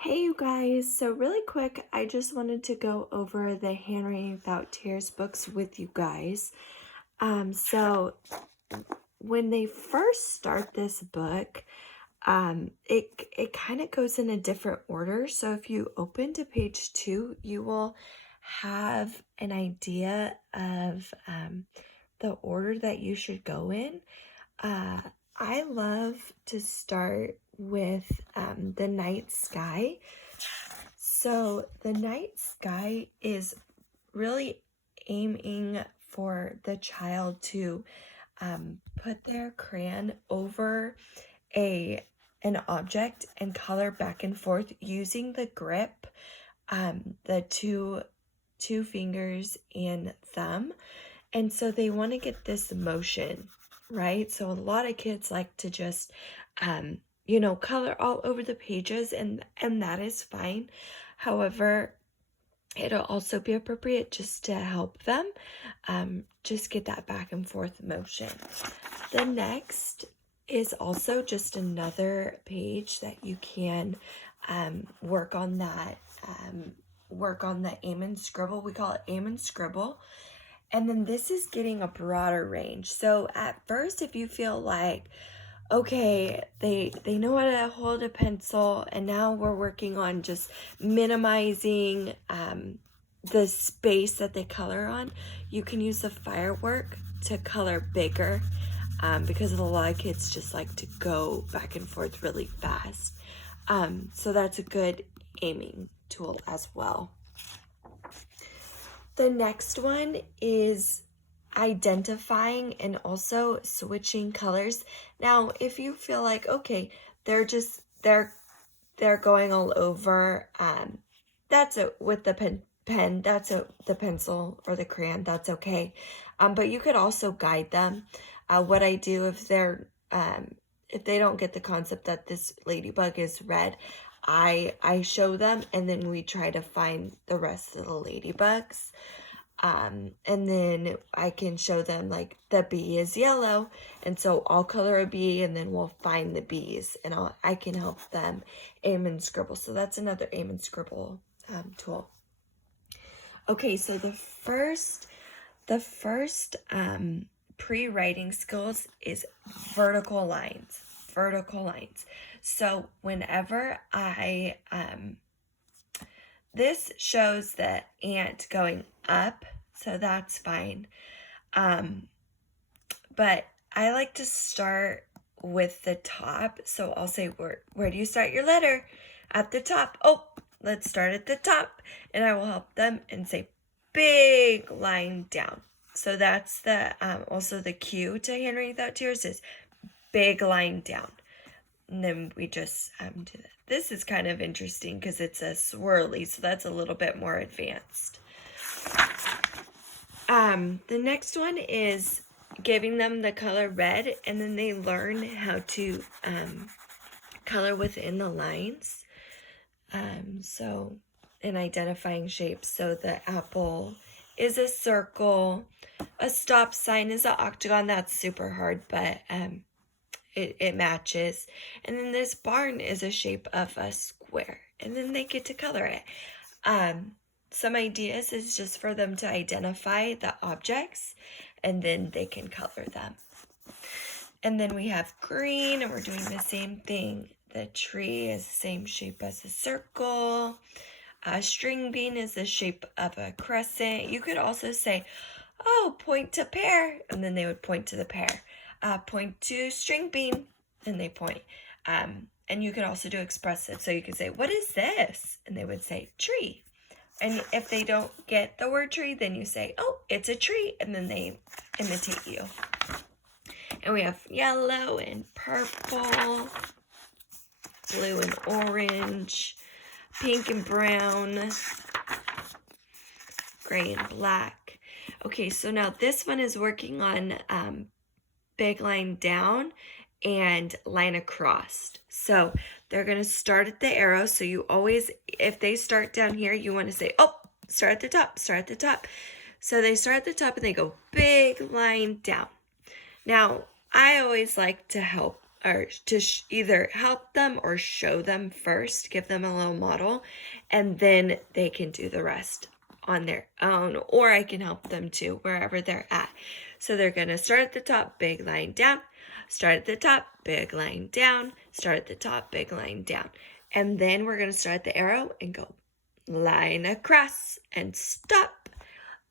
Hey you guys, so really quick, I just wanted to go over the Handwriting Without Tears books with you guys. So when they first start this book, it kind of goes in a different order. So if you open to page 2, you will have an idea of the order that you should go in. Uh, I love to start with the night sky. So the night sky is really aiming for the child to put their crayon over an object and color back and forth using the grip, the two fingers and thumb. And so they want to get this motion, right? So a lot of kids like to just color all over the pages, and that is fine. However, it'll also be appropriate just to help them just get that back and forth motion. The next is also just another page that you can work on that, work on the aim and scribble. We call it aim and scribble. And then this is getting a broader range. So at first, if you feel like, okay, they know how to hold a pencil, and now we're working on just minimizing the space that they color on, you can use the firework to color bigger because a lot of kids just like to go back and forth really fast. So that's a good aiming tool as well. The next one is identifying and also switching colors. Now, if you feel like, okay, they're going all over, that's it with the pen, that's the pencil or the crayon, that's okay. But you could also guide them. What I do if they don't get the concept that this ladybug is red, I show them, and then we try to find the rest of the ladybugs. And then I can show them like the bee is yellow, and so I'll color a bee, and then we'll find the bees, and I can help them aim and scribble. So that's another aim and scribble tool. Okay, so the first pre-writing skills is vertical lines. So whenever this shows the ant going up, so that's fine. But I like to start with the top. So I'll say, where do you start your letter? At the top. Oh, let's start at the top. And I will help them and say, big line down. So that's the also the cue to Handwriting Without Tears is big line down. And then we just do that. This is kind of interesting because it's a swirly, so that's a little bit more advanced. The next one is giving them the color red, and then they learn how to color within the lines. And identifying shapes. So the apple is a circle, a stop sign is an octagon. That's super hard, but it matches. And then this barn is a shape of a square, and then they get to color it. Some ideas is just for them to identify the objects, and then they can color them. And then we have green, and we're doing the same thing. The tree is the same shape as a circle. A string bean is the shape of a crescent. You could also say, oh, point to pear, and then they would point to the pear. Point to string bean, and they point. And you could also do expressive. So you could say, what is this? And they would say, tree. And if they don't get the word tree, then you say, oh, it's a tree. And then they imitate you. And we have yellow and purple, blue and orange, pink and brown, gray and black. Okay, so now this one is working on big line down and line across. So they're going to start at the arrow. So you always, if they start down here, you want to say, oh, start at the top, start at the top. So they start at the top and they go big line down. Now, I always like to help or to either help them or show them first, give them a little model, and then they can do the rest on their own, or I can help them too, wherever they're at. So they're going to start at the top, big line down, start at the top, big line down, start at the top, big line down. And then we're going to start the arrow and go line across and stop,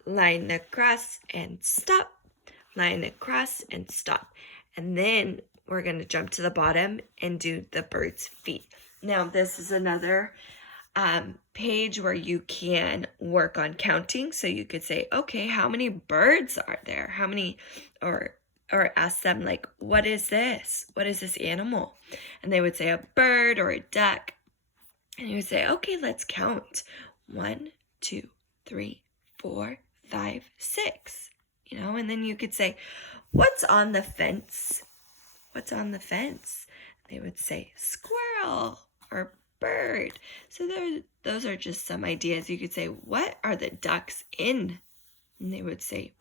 line across and stop, line across and stop. And then we're going to jump to the bottom and do the bird's feet. Now, this is another page where you can work on counting. So you could say, okay, how many birds are there? How many, or ask them like, what is this? What is this animal? And they would say a bird or a duck. And you would say, okay, let's count. 1, 2, 3, 4, 5, 6. And then you could say, what's on the fence? What's on the fence? They would say squirrel or bird. So those are just some ideas. You could say, what are the ducks in? And they would say,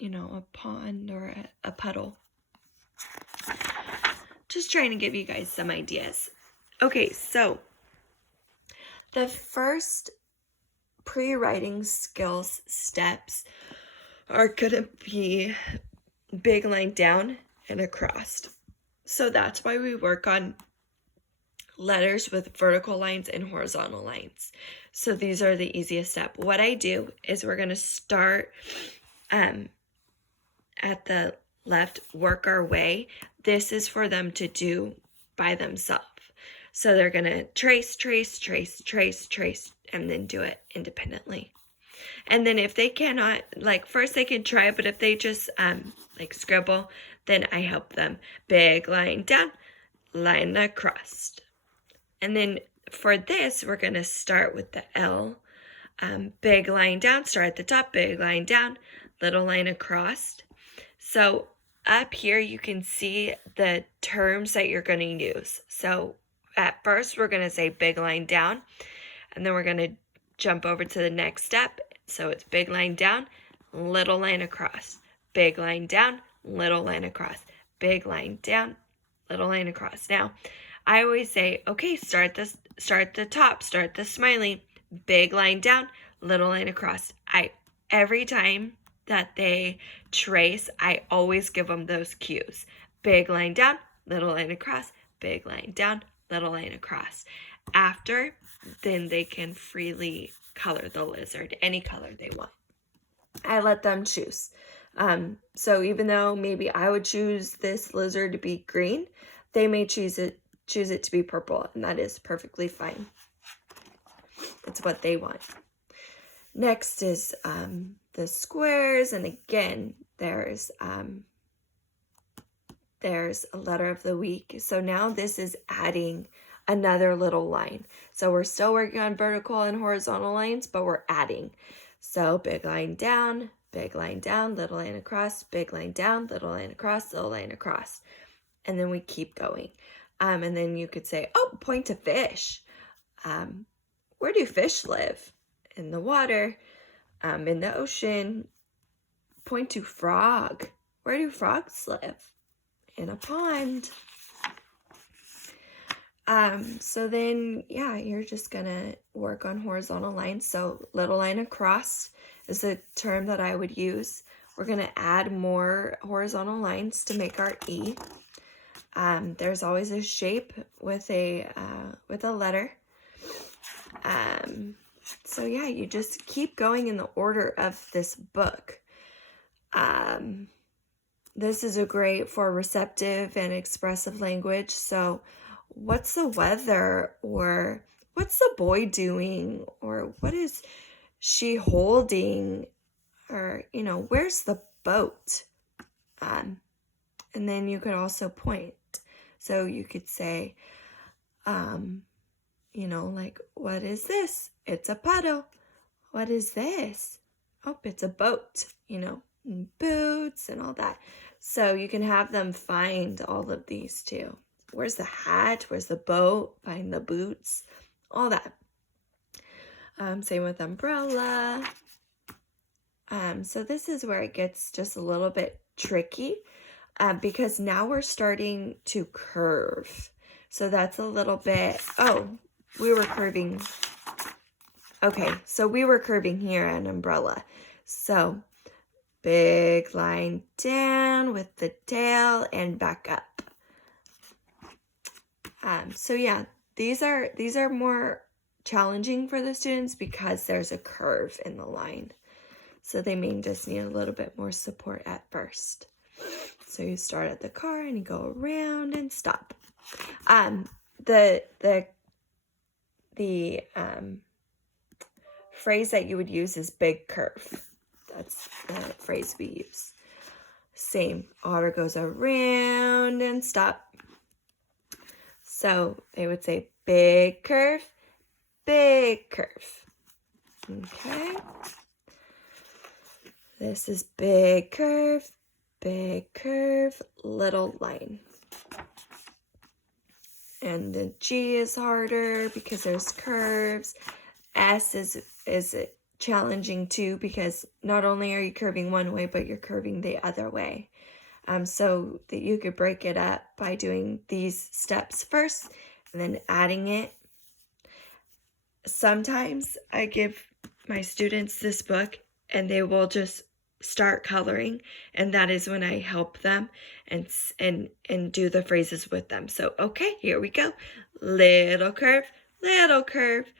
a pond or a puddle. Just trying to give you guys some ideas. Okay, so the first pre-writing skills steps are going to be big line down and across. So that's why we work on letters with vertical lines and horizontal lines. So these are the easiest step. What I do is we're going to start at the left, work our way. This is for them to do by themselves. So they're going to trace, and then do it independently. And then if they cannot, first they can try, but if they just scribble, then I help them. Big line down, line across. And then for this, we're going to start with the L. Big line down, start at the top, big line down, little line across. So up here, you can see the terms that you're going to use. So at first, we're going to say big line down, and then we're going to jump over to the next step. So it's big line down, little line across, big line down, little line across, big line down, little line across. Now, I always say, okay, start at the top, start the smiley, big line down, little line across. Every time that they trace, I always give them those cues. Big line down, little line across, big line down, little line across. After, then they can freely color the lizard any color they want. I let them choose. So even though maybe I would choose this lizard to be green, they may choose it to be purple, and that is perfectly fine. It's what they want. Next is the squares, and again, there's a letter of the week. So now this is adding another little line. So we're still working on vertical and horizontal lines, but we're adding. So big line down, little line across, big line down, little line across, little line across. And then we keep going. And then you could say, oh, point to fish. Where do fish live? In the water, in the ocean. Point to frog. Where do frogs live? In a pond. So then, you're just gonna work on horizontal lines. So little line across is a term that I would use. We're gonna add more horizontal lines to make our E. There's always a shape with a letter. So you just keep going in the order of this book. This is a great for receptive and expressive language. So what's the weather, or what's the boy doing, or what is she holding, or, where's the boat? And then you could also point. So you could say, what is this? It's a puddle. What is this? Oh, it's a boat, boots and all that. So you can have them find all of these too. Where's the hat? Where's the boat? Find the boots, all that. Same with umbrella. So this is where it gets just a little bit tricky. because now we're starting to curve. So that's a little bit, oh, we were curving. Okay, so we were curving here an umbrella. So big line down with the tail and back up. So yeah, these are more challenging for the students because there's a curve in the line. So they may just need a little bit more support at first. So you start at the car and you go around and stop. The phrase that you would use is big curve. That's the phrase we use. Same, otter goes around and stop. So they would say big curve, big curve. Okay. This is big curve, little line. And the G is harder because there's curves. S is challenging too because not only are you curving one way, but you're curving the other way. So that you could break it up by doing these steps first and then adding it. Sometimes I give my students this book and they will just start coloring, and that is when I help them and do the phrases with them. So okay, here we go. Little curve, little curve,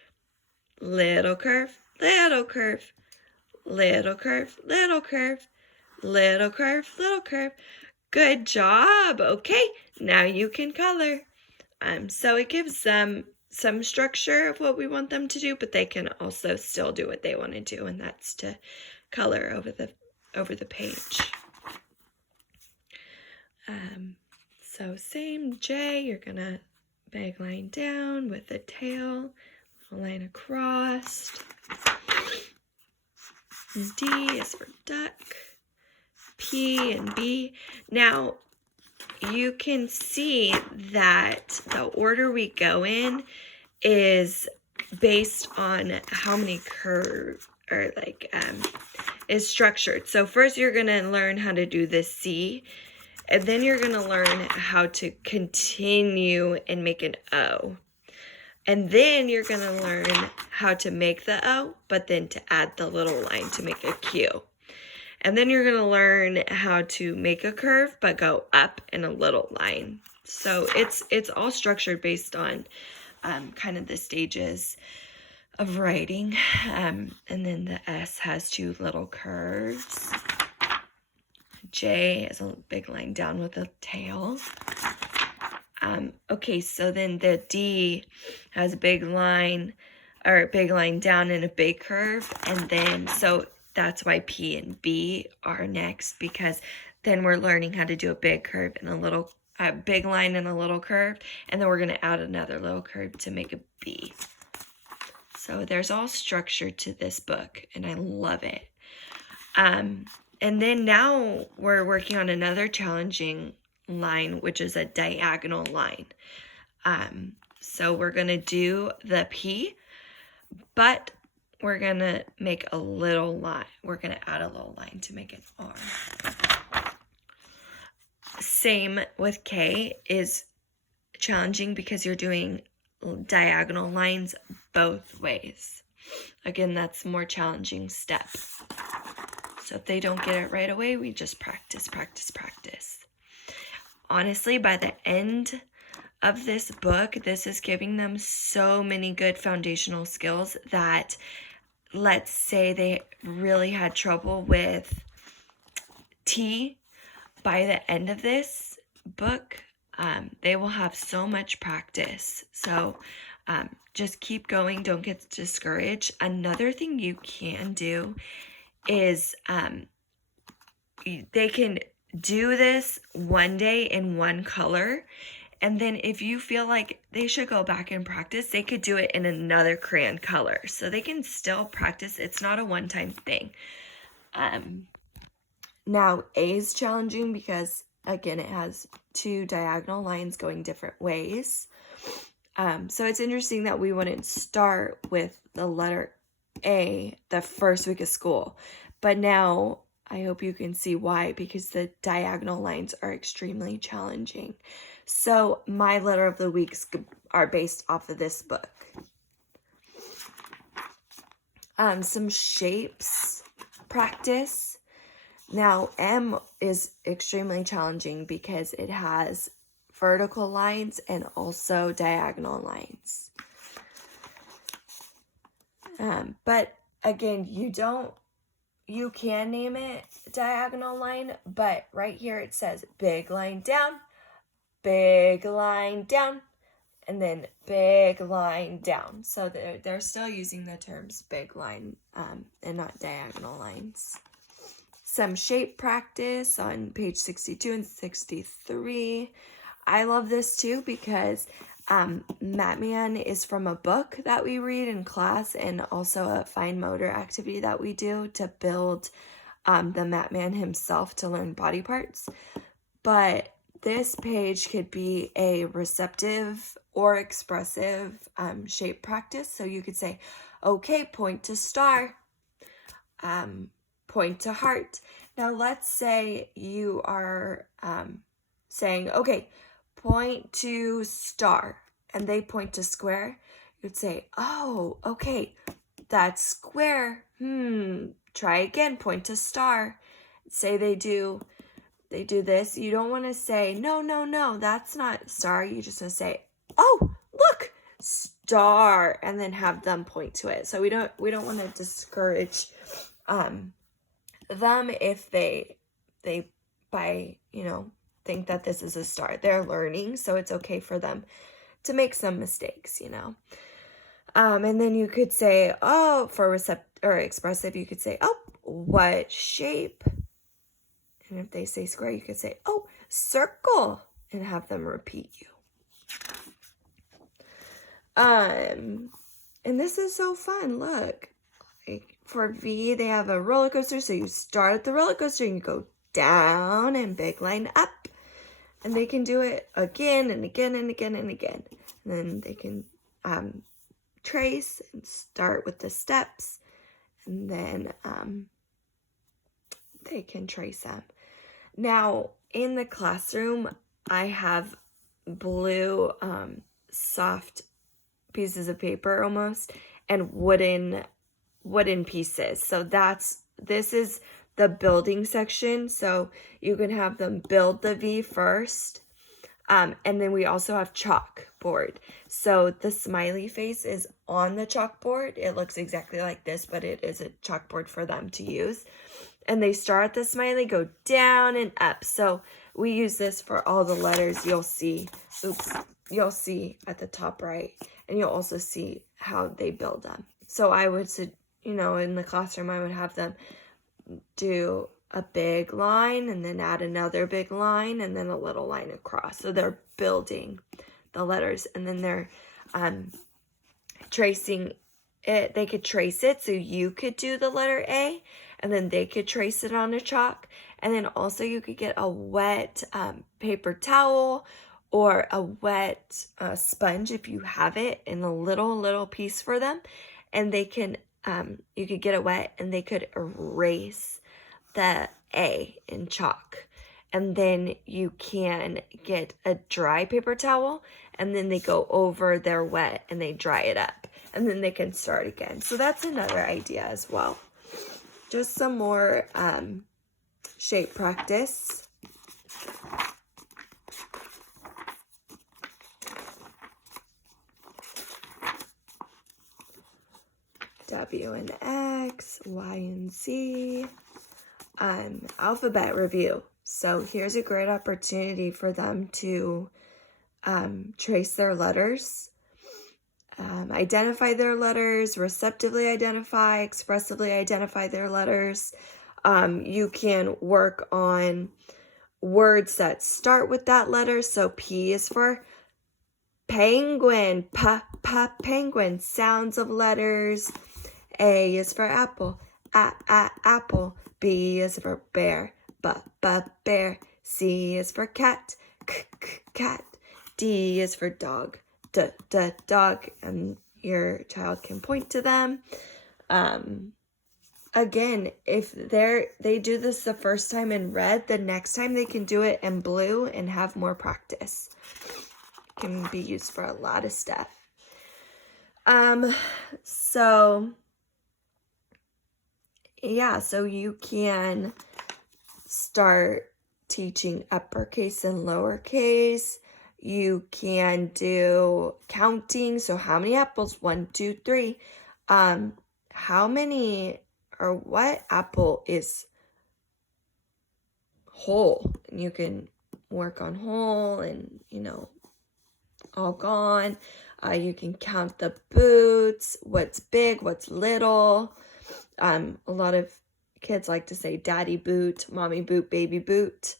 little curve, little curve, little curve, little curve, little curve, little curve. Good job. Okay, now you can color. So it gives them some structure of what we want them to do, but they can also still do what they want to do, and that's to color over the page. So same J, you're gonna big line down with the tail, little line across. D is for duck, P and B. Now, you can see that the order we go in is based on how many curves or is structured. So first you're going to learn how to do the C, and then you're going to learn how to continue and make an O. And then you're going to learn how to make the O, but then to add the little line to make a Q. And then you're going to learn how to make a curve, but go up in a little line. So it's all structured based on kind of the stages of writing. And then the S has two little curves. J is a big line down with a tail. Okay, so then the D has a big line, or a big line down and a big curve. And then, so that's why P and B are next, because then we're learning how to do a big curve and a big line and a little curve, and then we're going to add another little curve to make a B. So there's all structure to this book, and I love it. And then now we're working on another challenging line, which is a diagonal line. So we're going to do the P, but we're going to make a little line. We're going to add a little line to make an R. Same with K is challenging because you're doing diagonal lines both ways. Again, that's a more challenging step. So if they don't get it right away, we just practice, practice, practice. Honestly, by the end of this book, this is giving them so many good foundational skills that, let's say they really had trouble with T, by the end of this book, they will have so much practice. So just keep going. Don't get discouraged. Another thing you can do is they can do this one day in one color. And then if you feel like they should go back and practice, they could do it in another crayon color. So they can still practice. It's not a one-time thing. Now, A is challenging because, again, it has two diagonal lines going different ways. So it's interesting that we wouldn't start with the letter A the first week of school. But now I hope you can see why, because the diagonal lines are extremely challenging. So my letter of the weeks are based off of this book. Some shapes practice. Now M is extremely challenging because it has vertical lines and also diagonal lines. But again, you can name it diagonal line, but right here it says big line down, and then big line down. So they're still using the terms big line and not diagonal lines. Some shape practice on page 62 and 63. I love this too because Matman is from a book that we read in class and also a fine motor activity that we do to build the Matman himself to learn body parts. But this page could be a receptive or expressive shape practice. So you could say, okay, point to star, point to heart. Now let's say you are saying, okay, point to star, and they point to square. You'd say, oh, okay, that's square. Try again, point to star. Say they do this. You don't want to say, no, that's not star. You just want to say, oh, look, star, and then have them point to it. So we don't want to discourage them if they think that this is a star. They're learning, so it's okay for them to make some mistakes, and then you could say, oh, for receptive or expressive, you could say, oh, what shape? And if they say square, you could say, oh, circle, and have them repeat you. And this is so fun. Look, like for V, they have a roller coaster. So you start at the roller coaster and you go down and big line up. And they can do it again and again and again and again. And then they can trace and start with the steps. And then they can trace them. Now, in the classroom, I have blue soft pieces of paper almost and wooden pieces. So this is the building section. So you can have them build the V first. And then we also have chalkboard. So the smiley face is on the chalkboard. It looks exactly like this, but it is a chalkboard for them to use. And they start the smiley, go down and up. So we use this for all the letters. You'll see at the top right. And you'll also see how they build them. So I would, in the classroom, I would have them do a big line and then add another big line and then a little line across. So they're building the letters and then they're tracing it. They could trace it. So you could do the letter A and then they could trace it on a chalk. And then also you could get a wet paper towel or a wet sponge if you have it in a little piece for them. And they can, you could get it wet and they could erase the A in chalk. And then you can get a dry paper towel and then they go over their wet and they dry it up. And then they can start again. So that's another idea as well. Just some more shape practice. W and X, Y and Z. Alphabet review. So here's a great opportunity for them to trace their letters, identify their letters, receptively identify, expressively identify their letters. You can work on words that start with that letter. So P is for penguin, penguin, sounds of letters. A is for apple, apple. B is for bear, bear. C is for cat, cat. D is for dog, dog. And your child can point to them. again, if they do this the first time in red, the next time they can do it in blue and have more practice. Can be used for a lot of stuff. So yeah, so you can start teaching uppercase and lowercase. You can do counting. So how many apples? 1, 2, 3. How many or what apple is whole? And you can work on whole and, all gone. You can count the boots, what's big, what's little. A lot of kids like to say daddy boot, mommy boot, baby boot.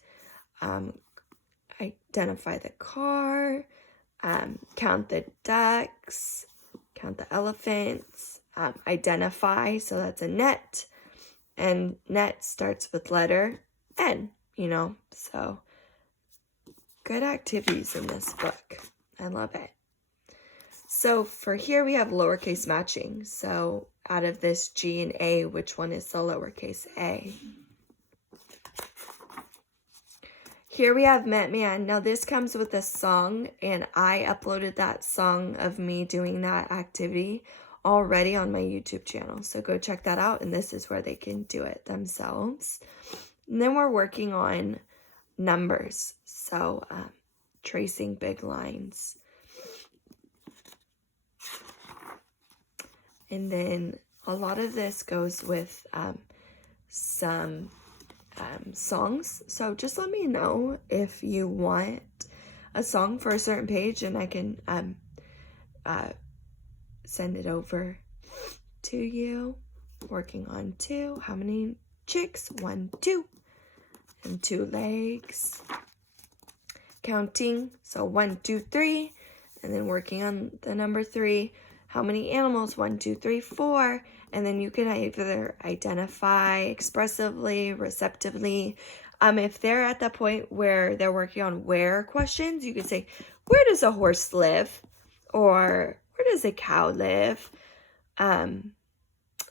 Identify the car, count the ducks, count the elephants, identify, so that's a net, and net starts with letter N, so good activities in this book. I love it. So for here we have lowercase matching. So out of this G and A, which one is the lowercase a? Here we have Met Man. Now this comes with a song, and I uploaded that song of me doing that activity already on my YouTube channel. So go check that out, and this is where they can do it themselves. And then we're working on numbers. So tracing big lines. And then a lot of this goes with some songs. So just let me know if you want a song for a certain page, and I can send it over to you. Working on 2. How many chicks? 1, 2. And 2 legs. Counting. So 1, 2, 3. And then working on the number 3. How many animals? 1, 2, 3, 4. And then you can either identify expressively, receptively. If they're at the point where they're working on where questions, you could say, where does a horse live? Or where does a cow live?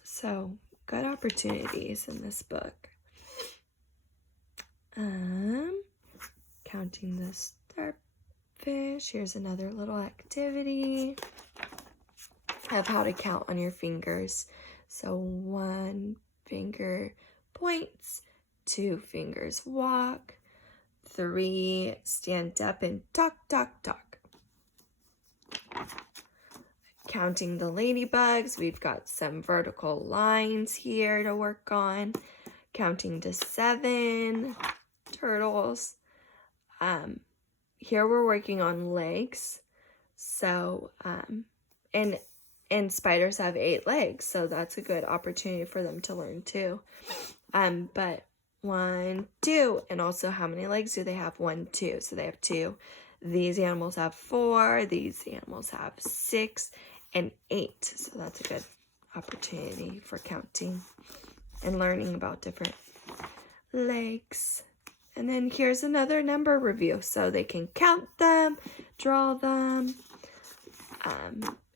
So good opportunities in this book. Counting the starfish. Here's another little activity of how to count on your fingers. So 1 finger points, 2 fingers walk, 3 stand up and talk, talk, talk. Counting the ladybugs, we've got some vertical lines here to work on. Counting to 7 turtles. Here we're working on legs. So, and spiders have 8 legs, so that's a good opportunity for them to learn too. But 1, 2, and also how many legs do they have? 1, 2, so they have 2. These animals have 4, these animals have 6 and 8, so that's a good opportunity for counting and learning about different legs. And then here's another number review, so they can count them, draw them,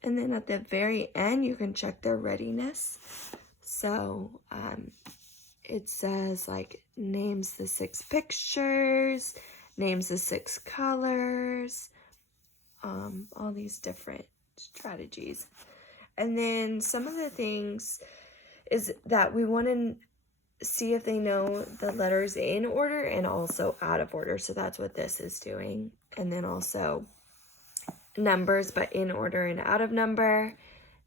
and then at the very end, you can check their readiness. So it says like names the 6 pictures, names the 6 colors, all these different strategies. And then some of the things is that we want to see if they know the letters in order and also out of order. So that's what this is doing. And then also numbers, but in order and out of number.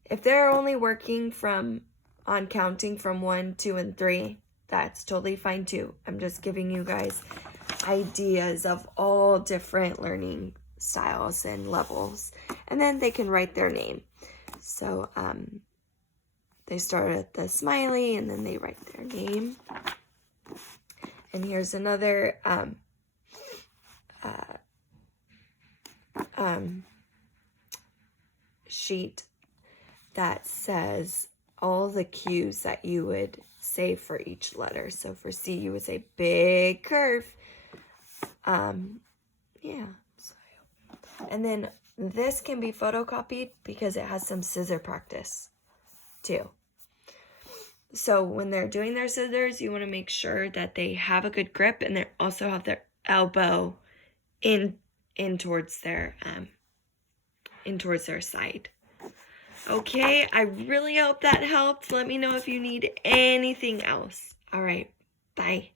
If they're only working on counting from 1, 2, and 3, that's totally fine too. I'm just giving you guys ideas of all different learning styles and levels. And then they can write their name. So they start at the smiley and then they write their name. And here's another sheet that says all the cues that you would say for each letter. So for C, you would say big curve. Yeah. And then this can be photocopied because it has some scissor practice too. So when they're doing their scissors, you want to make sure that they have a good grip and they also have their elbow in towards their side. Okay, I really hope that helped. Let me know if you need anything else. All right, bye.